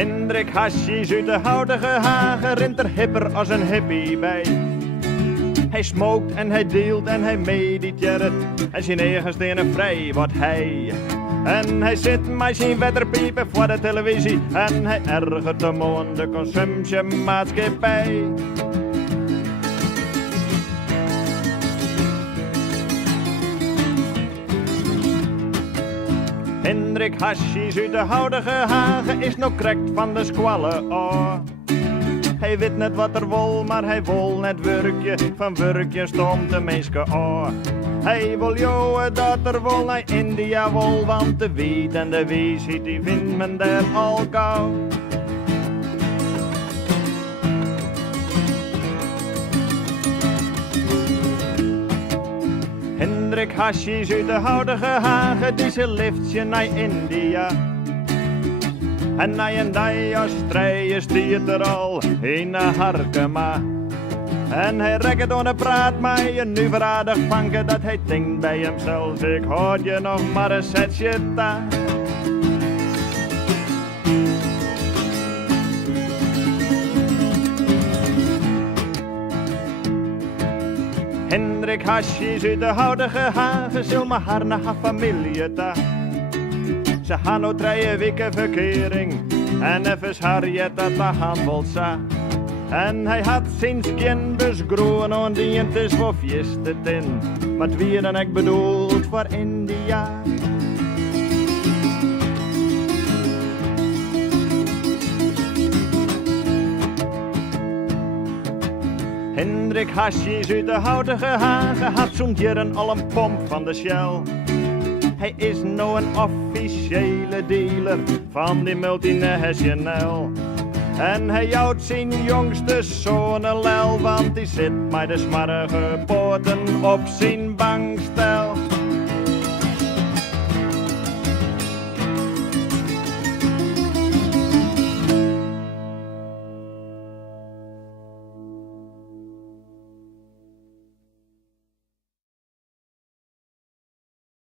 Hendrik Hasjes uit de Houdige Hagen rint er hipper als een hippie bij. Hij smookt en hij deelt en hij mediteert en zijn eigen stenen vrij wordt hij. En hij zit met zijn wetterpiepen voor de televisie en hij ergert hem aan de consumptiemaatschappij. Hendrik Hasjes uit de Houdige Hagen is nog krekt van de squallen oor. Hij weet net wat er wil, maar hij wil net werkje. Van werkje stond de menske oor. Hij wil jou dat er wil naar India wil, want de wiet en de wijsheid die vindt men daar al gauw. Hendrik Hasjes uit de Houdige Hagen, deze liftje naar India. En na een dag Australië stiert er al in Harkema. En hij rekt door de praat met je nu verradig vanken dat hij denkt bij hemzelf, ik hoor je nog maar een setje daar. Hendrik Hasjes uit de Houdige Hagen, zul maar haar naar haar familie daar. Ze gaan nou 3 weken verkering en even Harriet dat de handel sa. En hij had sinds kind besgroeien aan die het is voor fieste tin. Maar het weer dan ik bedoeld voor India. Hendrik Hasjes uit de Houdige Hagen had zo'n jaren al een pomp van de Shell. Hij is nou een officiële dealer van die multinational. En hij houdt zijn jongste zoon een lel, want die zit met de smarrige poten op zijn bank.